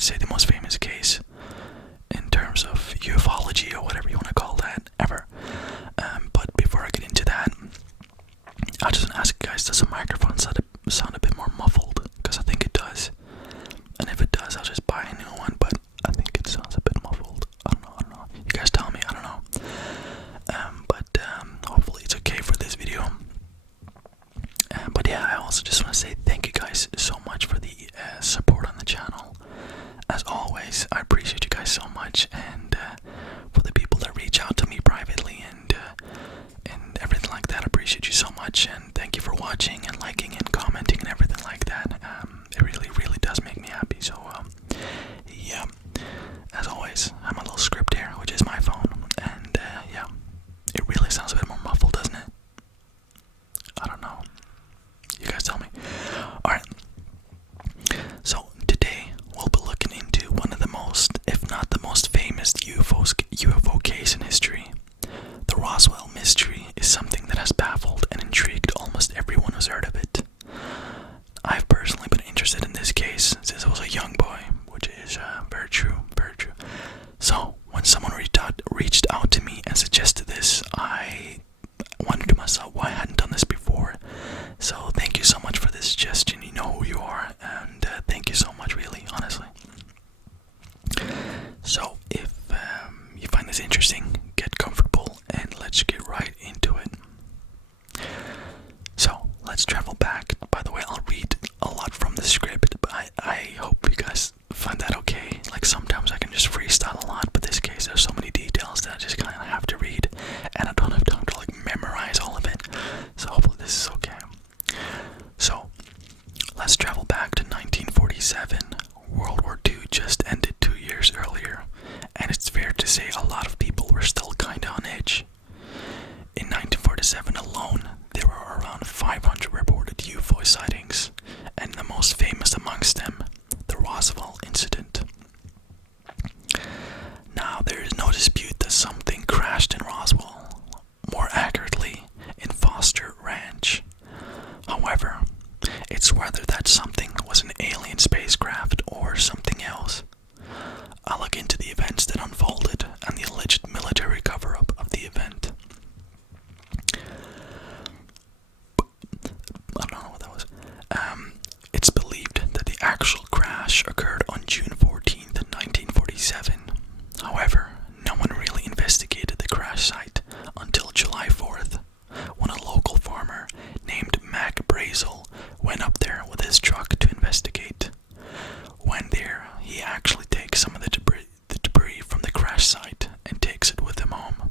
I'd say the most famous case in terms of ufology or whatever you want to call that ever. But before I get into that, I just want to ask you guys, does the microphone sound a bit more muffled? Because I think it does. And if it does, I'll just buy a new one, but I think it sounds a bit muffled. I don't know. You guys tell me, I don't know. But hopefully it's okay for this video. But yeah, I also just want to say thank you guys so much for the support on the channel. As always, I appreciate you guys so much, and for the people that reach out to me privately and everything like that, I appreciate you so much, and thank you for watching and liking and commenting and everything like that. It really does make me happy. So yeah, as always, I have my little script here, which is my phone, and yeah, it really sounds a bit more muffled, doesn't it? I don't know. You guys tell me. Alright. So today we'll be looking into one of the most, if not the most famous UFO case in history. The Roswell mystery is something that has baffled and intrigued almost everyone who's heard of it. I've personally been interested in this case since I was a young boy, which is very true. So when someone reached out to me and suggested this, I wondered to myself why I hadn't done this before. So thank you so much for this suggestion. You know who you are, and thank you so much, really, honestly. So if you find this interesting, get comfortable and let's get right into it. So let's travel back. By the way, I'll read a lot from the script, but I hope you guys find that okay. Like sometimes I can just freestyle a lot, but this case there's so many details that I just kind of have to read, and I don't have time to like memorize all of it. So hopefully this is okay. So let's travel back to 1947. World War II just ended 2 years earlier, and it's fair to say a lot of people were still kinda on edge. In 1947 alone, there were around 500 reported UFO sightings, and the most famous amongst them, the Roswell incident. Now, there is no dispute that something crashed in Roswell, more accurately, in Foster Ranch. However, it's whether that something was an alien spacecraft or something else. I'll look into the events that unfolded and the alleged military cover-up of the event. I don't know what that was. It's believed that the actual crash occurred on June 14th, 1947. However, no one really investigated the crash site until July 4th, when a local farmer named Mac Brazel went up there with his truck to investigate. When there, he actually takes some of the debris from the crash site and takes it with him home.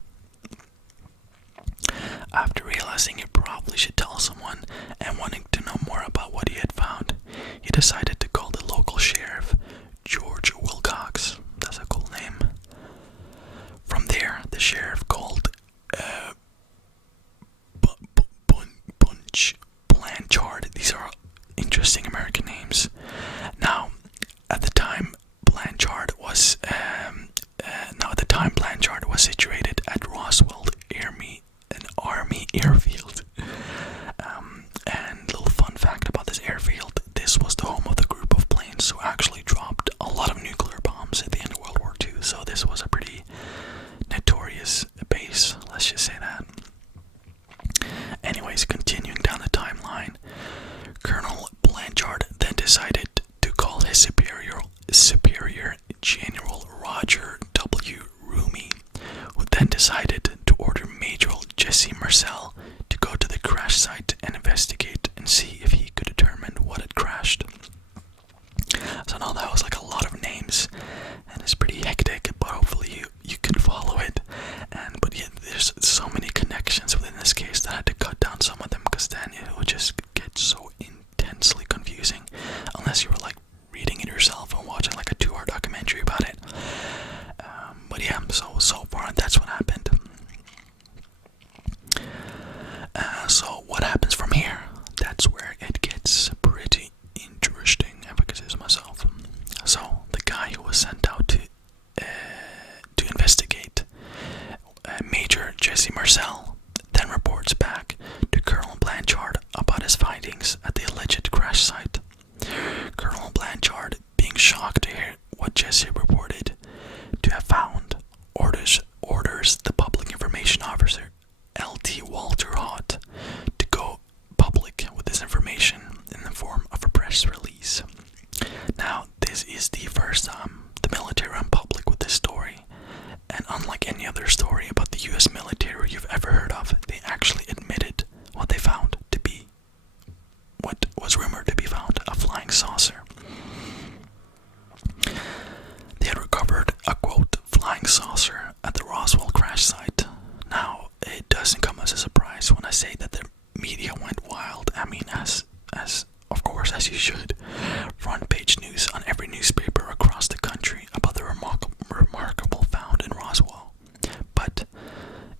After realizing he probably should tell someone and wanting to know more about what he had found, he decided to call the local sheriff, George Wilcox. That's a cool name. From there, the sheriff called Blanchard. These are interesting American names. Now, at the time, Blanchard was situated at Roswell Army Airfield. And a little fun fact about this airfield: this was the home of the group of planes who actually dropped a lot of nuclear bombs at the end of World War II. So this was a pretty notorious base. Let's just say that. Anyways, continuing down the timeline, Colonel Blanchard then decided to call his superior General Roger W. Roomy, who then decided to order Major Jesse Marcel to go to the crash site and investigate and see if he could determine what had crashed. So now that was like a lot of names, and it's pretty hectic, but hopefully you can follow it. But yeah, there's so many connections within this case that I had to cut down some of them, because then it would just get so intensely confusing unless you were like reading it yourself and watching like a 2-hour documentary about it. But yeah, so far that's what happened. So what happens from here? That's where it gets pretty interesting, if I could say so myself. So the guy who was sent out to investigate, Major Jesse Marcel, then reports back to Colonel Blanchard about his findings at the alleged crash site. Colonel Blanchard, being shocked to hear what what Jesse reported to have found, orders the public information officer, LT Walter Hott, to go public with this information in the form of a press release. Now, this is the first time the military went public with this story, and unlike any other story about the US military you've ever heard of, they actually admitted what they found to be what was rumored to be found, a flying saucer. They had recovered a quote flying saucer at the Roswell crash site. Now, it doesn't come as a surprise when I say that the media went wild. I mean, as of course, as you should. Front page news on every newspaper across the country about the remarkable found in Roswell. But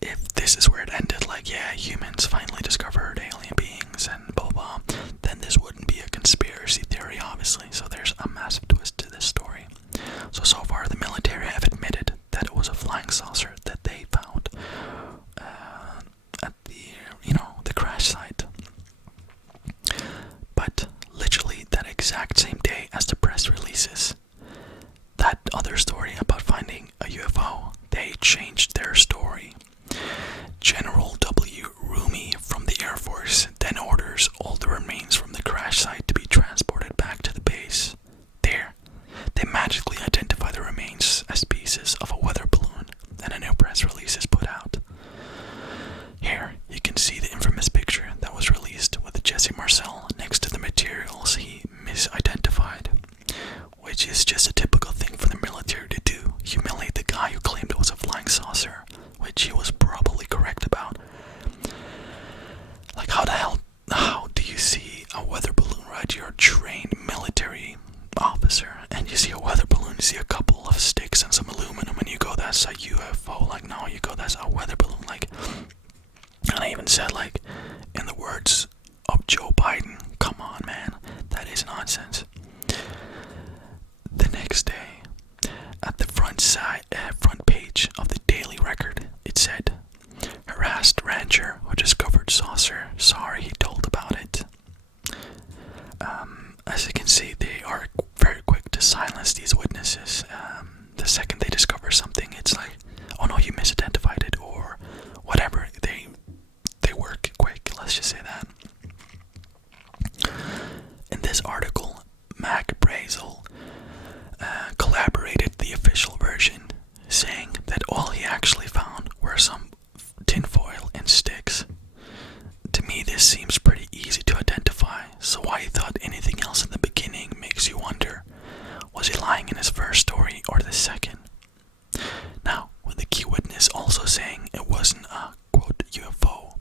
if this is where it ended, like, yeah, humans finally discovered alien beings and blah blah, then this wouldn't be a conspiracy theory, obviously. So there's a massive twist to this story. So far, the military have admitted that it was a flying saucer that they found at the crash site. But literally that exact same day as the press releases that other story about finding a UFO, they changed their story. General W. Roomy from the Air Force then orders all the remains from the crash site to be transported back to the base. There, they magically identify the remains as pieces of a weather balloon, and a new press release is put out. Here, you can see the infamous picture that was released with Jesse Marcel next to the materials he misidentified, which is just a typical thing for the military to do, humiliate the guy who claimed it was a flying saucer, which he was probably correct about. Like, how do you see a weather balloon, right? You're a trained military officer, and you see a weather balloon, you see a couple of sticks and some aluminum, and you go, that's a UFO. Like, no, you go, that's a weather balloon. Like, and I even said, like, in the words of Joe Biden, come on, man, that is nonsense. The next day, at the front page of the Daily Record, it said, harassed rancher who discovered saucer, sorry he told about it. As you can see, they are very quick to silence these witnesses. The second they discover something, it's like, oh no, you misidentified it, or whatever. They work quick, let's just say that. In this article, Mac Brazel collaborated the official version, saying that all he actually found were some tinfoil and sticks. To me, this seems pretty easy to identify, so why he thought anything else in the beginning makes you wonder, was he lying in his first story or the second? Now, with the key witness also saying it wasn't a, quote, UFO,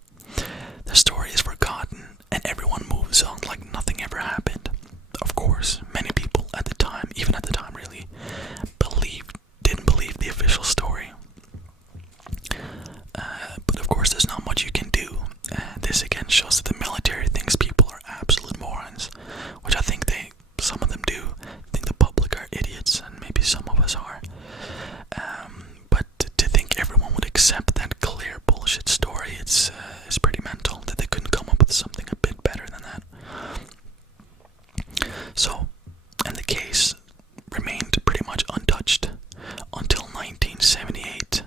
the story is forgotten and everyone moves on like nothing ever happened. Of course, many people at the time, even at the time really, didn't believe the official story. But of course, there's not much you can do. This again shows that the military thinks people are absolute morons, which I think some of them do. I think the public are idiots, and maybe some of us are. But to think everyone would accept that clear bullshit story, it's pretty mental that they couldn't come up with something a bit better than that. So, and the case remained pretty much untouched until 1978,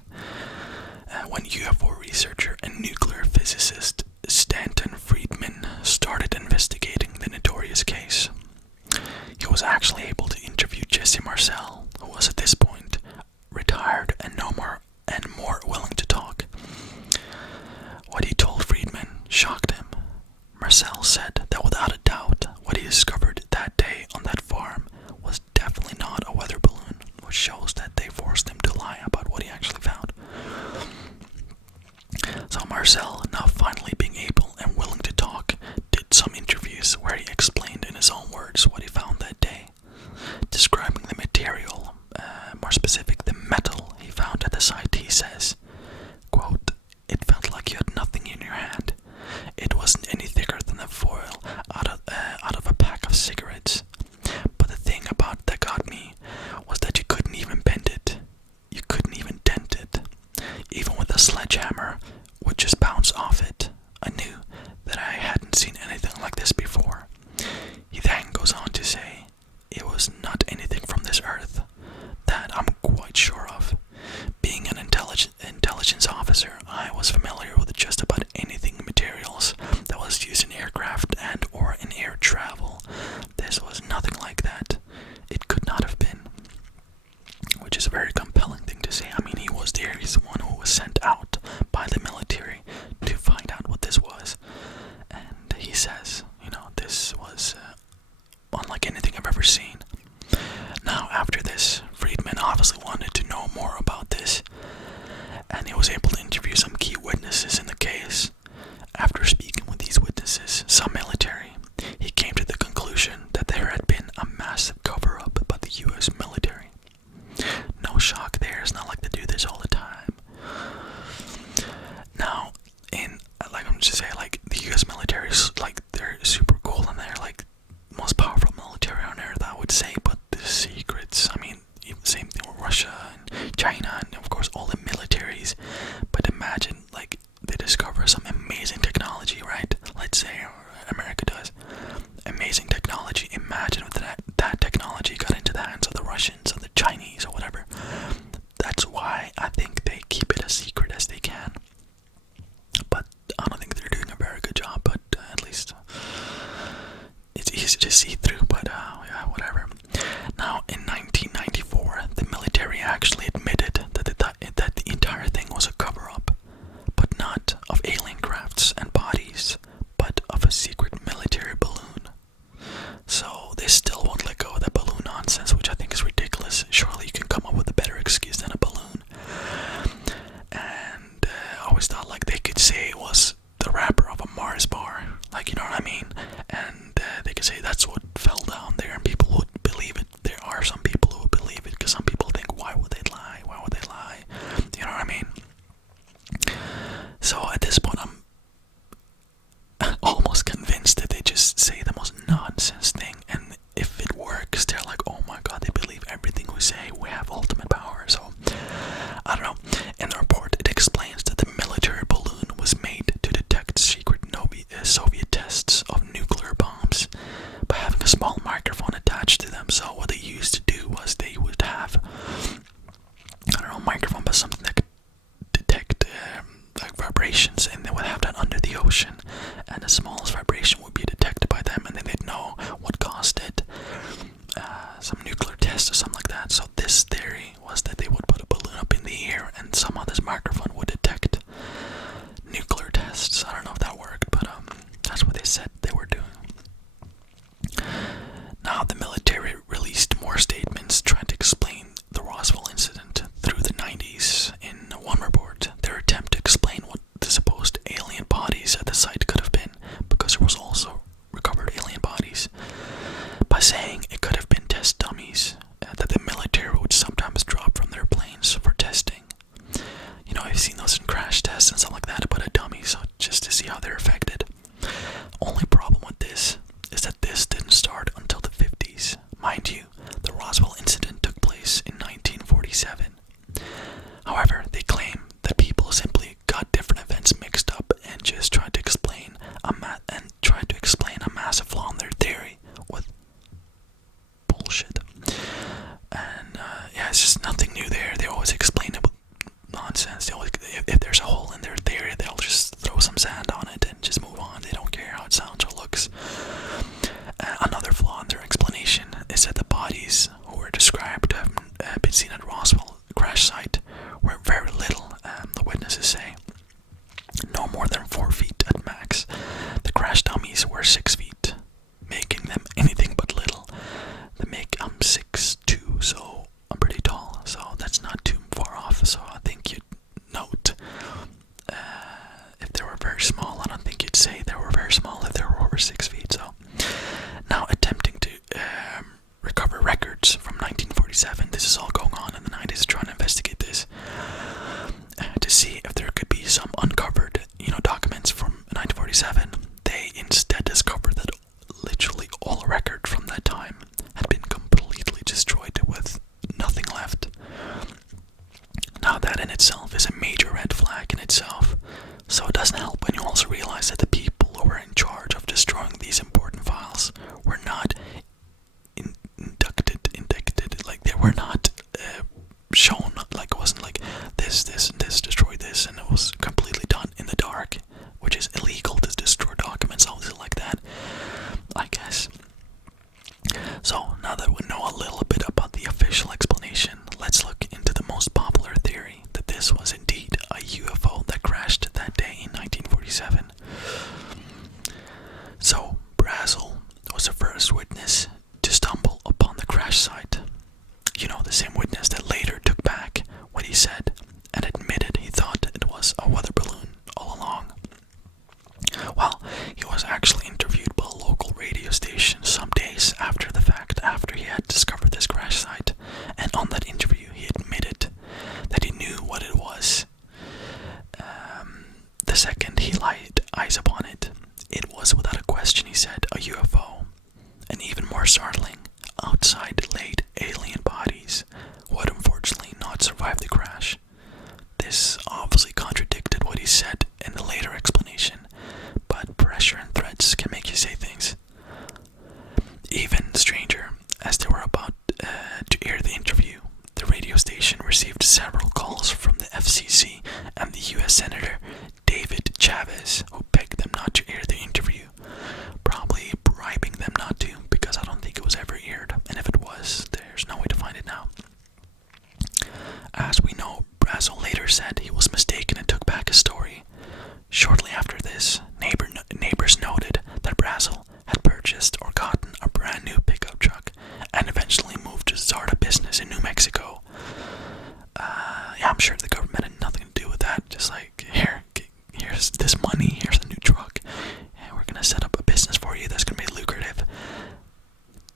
when UFO researcher and nuclear physicist Stanton Friedman started investigating the notorious case. He was actually able to interview Jesse Marcel, who was at this point retired and more willing to talk. What he told Friedman shocked him. Marcel said that without a doubt, what he discovered that day on that farm was definitely not a weather balloon, which shows that they forced him to lie about what he actually found. So Marcel, now finally being able and willing to talk, did some interviews where he explained in his own words what he found that day, describing the material, more specific, the metal he found at the site. He says, quote, it felt like you had nothing in your hand. It wasn't any thicker than the foil out of a pack of cigarettes. But the thing about that got me was that you couldn't even bend it. You couldn't even dent it. Even with a sledgehammer would just bounce off it. I knew that I hadn't seen anything like this before. He then goes on to say, it was not anything from this earth. nonsense. They always, if there's a hole in their theory, they'll just throw some sand on it and just move on. They don't care how it sounds or looks. Another flaw in their explanation is that the bodies who were described to have been seen at Roswell crash site were very little, the witnesses say. No more than 4 feet at max. The crash dummies were 6 feet, making them anything but little. I'm 6'2", so I'm pretty tall, so that's not too far off. So I think you'd note if they were very small. I don't think you'd say they were very small if they were over 6 feet. So now attempting to recover records from 1947. This is all going on in the 90s, trying to investigate this to see if there could be some uncovered, documents from 1947. They instead discovered that literally all record from that time had been completely destroyed with nothing left. Now that in itself is a major red flag in itself. So it doesn't help when you also realize that the people who were in charge of destroying these important files were not inducted, like they were not shown, like it wasn't like this and this destroyed this, and it was completely done in the dark, which is illegal to destroy documents, obviously, like that, I guess. So now that we know a little bit about the official explanation, let's look into the most popular theory, that this was indeed a UFO that crashed that day in 1947. So Brazel was the first witness to stumble upon the crash site. The same witness that later took back what he said and admitted he thought it was a weather balloon all along. Well, he was actually interviewed by a local radio station some days after the fact, after he had discovered this crash site, and on that interview he admitted that he knew what it was. The second he laid eyes upon it, it was without a question, he said, a UFO. And even more startling, outside laid alien bodies who had unfortunately not survived the crash. This obviously contradicted what he said in the later explanation, but pressure and threats can make you say things. Even stranger, as they were about to air the interview, the radio station received several calls from the FCC and the US Senator David Chavez, who begged them not to air the interview, probably bribing them not to, because I don't think it was ever aired, and if it was, there's no way to find it now. As we know, Brazel later said he was mistaken and took back his story. Shortly after this, neighbors noted that Brazel had purchased or gotten a brand new pickup truck and eventually moved to start a business in New Mexico. I'm sure the government had nothing to do with that. Just like, here's this money, here's a new truck, and we're gonna set up a business for you that's gonna be lucrative.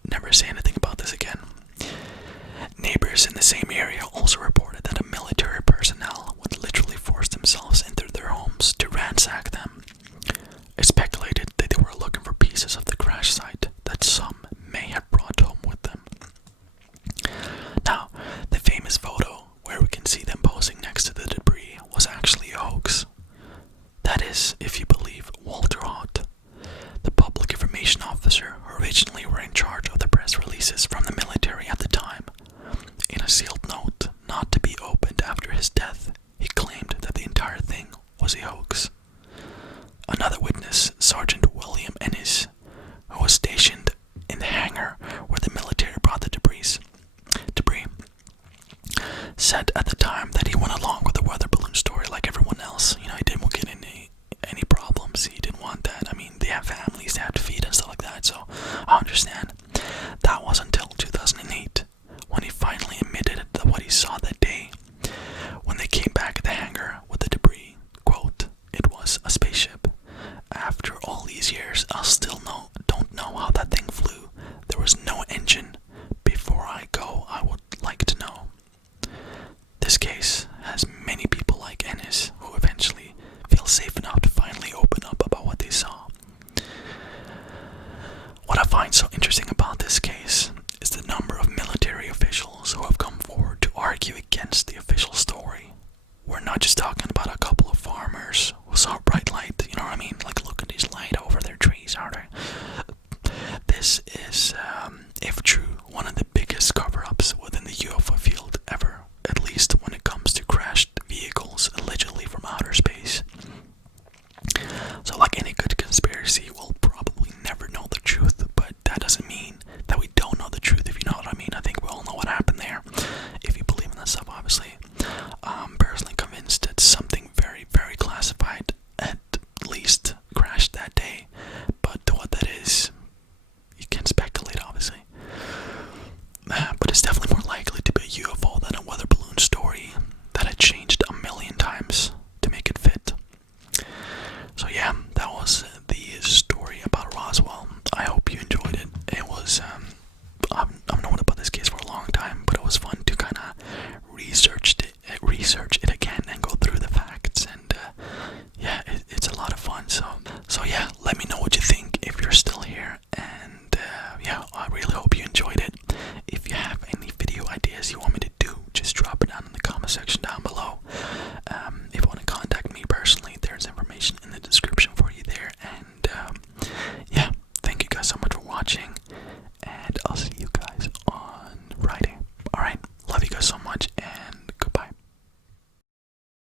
Never say anything about this again. Neighbors in the same area also reported that a military personnel would literally force themselves into their homes to ransack them. It's speculated that they were looking for pieces of the crash site that some may have brought home with them. Now, the famous photo where we can see them posing next to the debris was actually a hoax. That is, if you believe Walter Ott, the public information officer who originally were in charge of the press releases from the military at the time. In a sealed note, not to be opened after his death, he claimed that the entire thing was a hoax. Another witness, Sergeant William Ennis, who was stationed in the hangar where the military brought the debris, said at the time that he went along with the weather balloon story like everyone else. He didn't get any problems. He didn't want that. I mean, they have families, they have to feed and stuff like that, so I understand. That was until 2008, when he finally admitted that what he saw that day, when they came back at the hangar with the debris, quote, it was a spaceship. After all these years, I still don't know how that thing flew. There was no engine. Before I go, I would like to know. This case has section